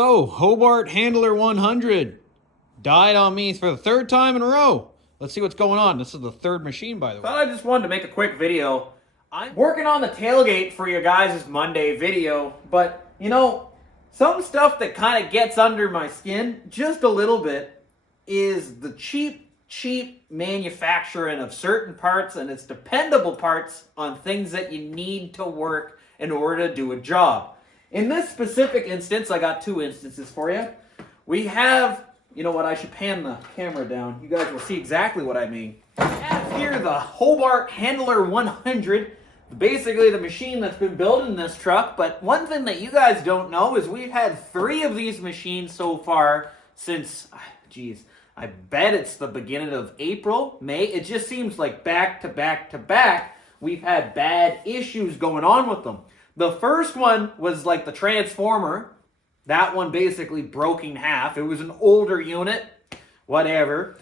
So, Hobart Handler 100 died on me for the third time in a row. Let's see what's going on. This is the third machine, by the way. Thought I just wanted to make a quick video. I'm working on the tailgate for you guys' Monday video, but some stuff that kind of gets under my skin just a little bit is the cheap manufacturing of certain parts, and it's dependable parts on things that you need to work in order to do a job. In this specific instance, I got two instances for you. We have, you know what, I should pan the camera down. You guys will see exactly what I mean. I have here the Hobart Handler 100, basically the machine that's been building this truck. But one thing that you guys don't know is we've had 3 of these machines so far since, I bet it's the beginning of April, May. It just seems like back to back to back, we've had bad issues going on with them. The first one was like the transformer. That one basically broke in half. It was an older unit, whatever.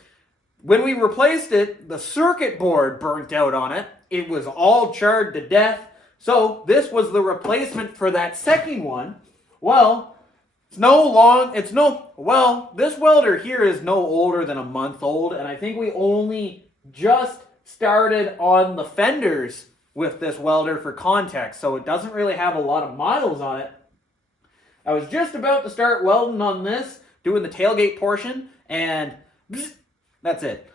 When we replaced it, the circuit board burnt out on it. It was all charred to death. So this was the replacement for that second one. Well, this welder here is no older than a month old, and I think we only just started on the fenders with this welder for context, so it doesn't really have a lot of miles on it. I was just about to start welding on this, doing the tailgate portion, and that's it.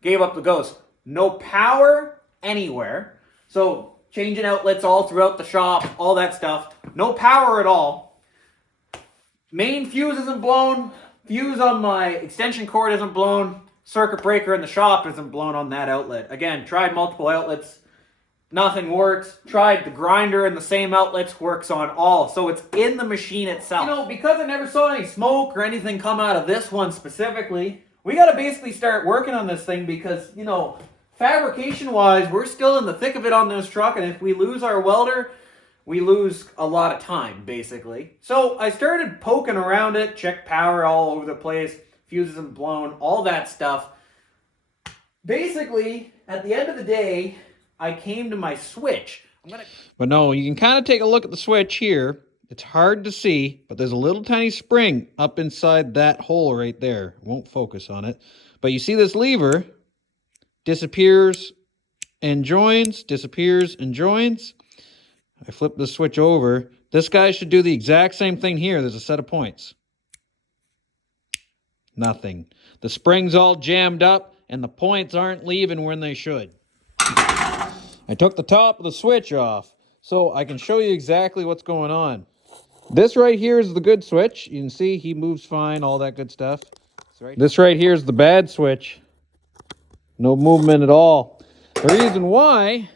Gave up the ghost. No power anywhere. So changing outlets all throughout the shop, all that stuff. No power at all. Main fuse isn't blown. Fuse on my extension cord isn't blown. Circuit breaker in the shop isn't blown on that outlet. Again, tried multiple outlets. Nothing works. Tried the grinder in the same outlets, works on all. So it's in the machine itself. Because I never saw any smoke or anything come out of this one specifically, we got to basically start working on this thing because, fabrication-wise, we're still in the thick of it on this truck, and if we lose our welder, we lose a lot of time, basically. So I started poking around it, checked power all over the place, fuses and blown, all that stuff. Basically, at the end of the day, I came to my switch. But no, you can kind of take a look at the switch here. It's hard to see, but there's a little tiny spring up inside that hole right there. Won't focus on it. But you see this lever disappears and joins, disappears and joins. I flip the switch over. This guy should do the exact same thing here. There's a set of points. Nothing. The spring's all jammed up and the points aren't leaving when they should. I took the top of the switch off so I can show you exactly what's going on. This right here is the good switch. You can see he moves fine, all that good stuff. This right here is the bad switch. No movement at all. The reason why,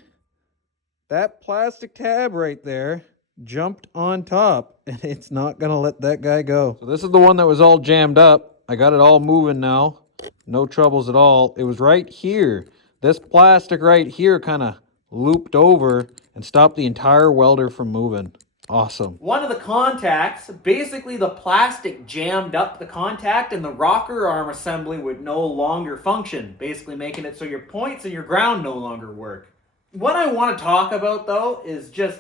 that plastic tab right there jumped on top and it's not going to let that guy go. So this is the one that was all jammed up. I got it all moving now. No troubles at all. It was right here. This plastic right here kind of looped over and stopped the entire welder from moving. Awesome. One of the contacts, basically the plastic jammed up the contact and the rocker arm assembly would no longer function, basically making it so your points and your ground no longer work. What I want to talk about though is just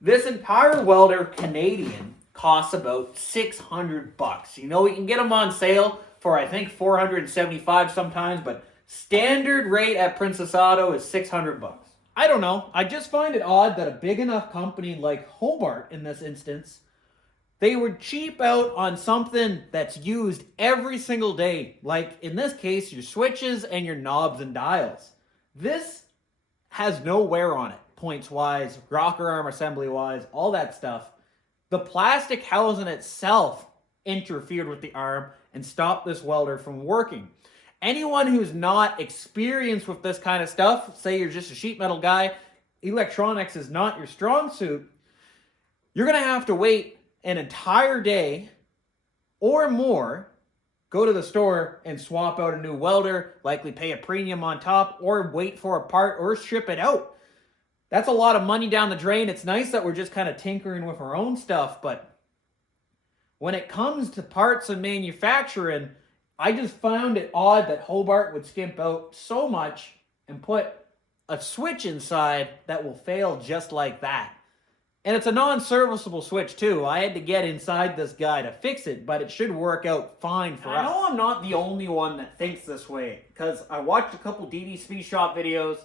this entire welder Canadian costs about $600. You can get them on sale for I think $475 sometimes, but standard rate at Princess Auto is $600. I don't know. I just find it odd that a big enough company like Hobart, in this instance, they would cheap out on something that's used every single day. Like, in this case, your switches and your knobs and dials. This has no wear on it, points-wise, rocker arm assembly-wise, all that stuff. The plastic housing itself interfered with the arm and stopped this welder from working. Anyone who's not experienced with this kind of stuff, say you're just a sheet metal guy, electronics is not your strong suit, you're going to have to wait an entire day or more, go to the store and swap out a new welder, likely pay a premium on top, or wait for a part or ship it out. That's a lot of money down the drain. It's nice that we're just kind of tinkering with our own stuff, but when it comes to parts and manufacturing, I just found it odd that Hobart would skimp out so much and put a switch inside that will fail just like that. And it's a non-serviceable switch too. I had to get inside this guy to fix it, but it should work out fine for us. I know I'm not the only one that thinks this way, because I watched a couple DD Speed Shop videos.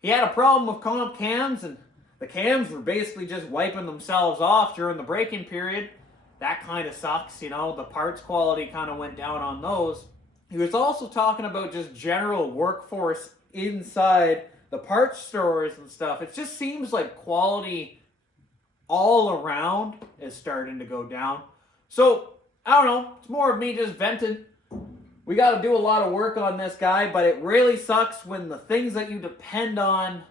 He had a problem with comp cams, and the cams were basically just wiping themselves off during the break-in period. That kind of sucks, you know, the parts quality kind of went down on those. He was also talking about just general workforce inside the parts stores and stuff. It just seems like quality all around is starting to go down. So, I don't know, it's more of me just venting. We got to do a lot of work on this guy, but it really sucks when the things that you depend on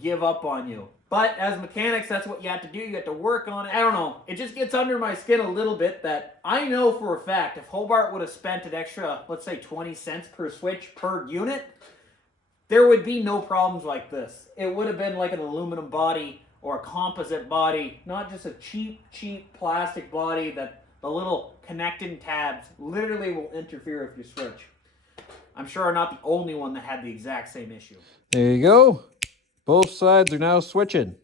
give up on you. But as mechanics, that's what you have to do. You have to work on it. I don't know. It just gets under my skin a little bit that I know for a fact if Hobart would have spent an extra, let's say 20 cents per switch per unit, there would be no problems like this. It would have been like an aluminum body or a composite body, not just a cheap plastic body that the little connecting tabs literally will interfere with your switch. I'm sure I'm not the only one that had the exact same issue. There you go. Both sides are now switching.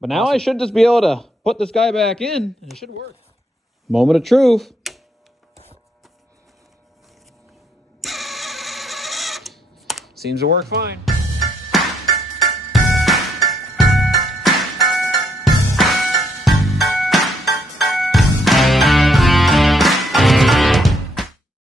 But now I should just be able to put this guy back in, and it should work. Moment of truth. Seems to work fine.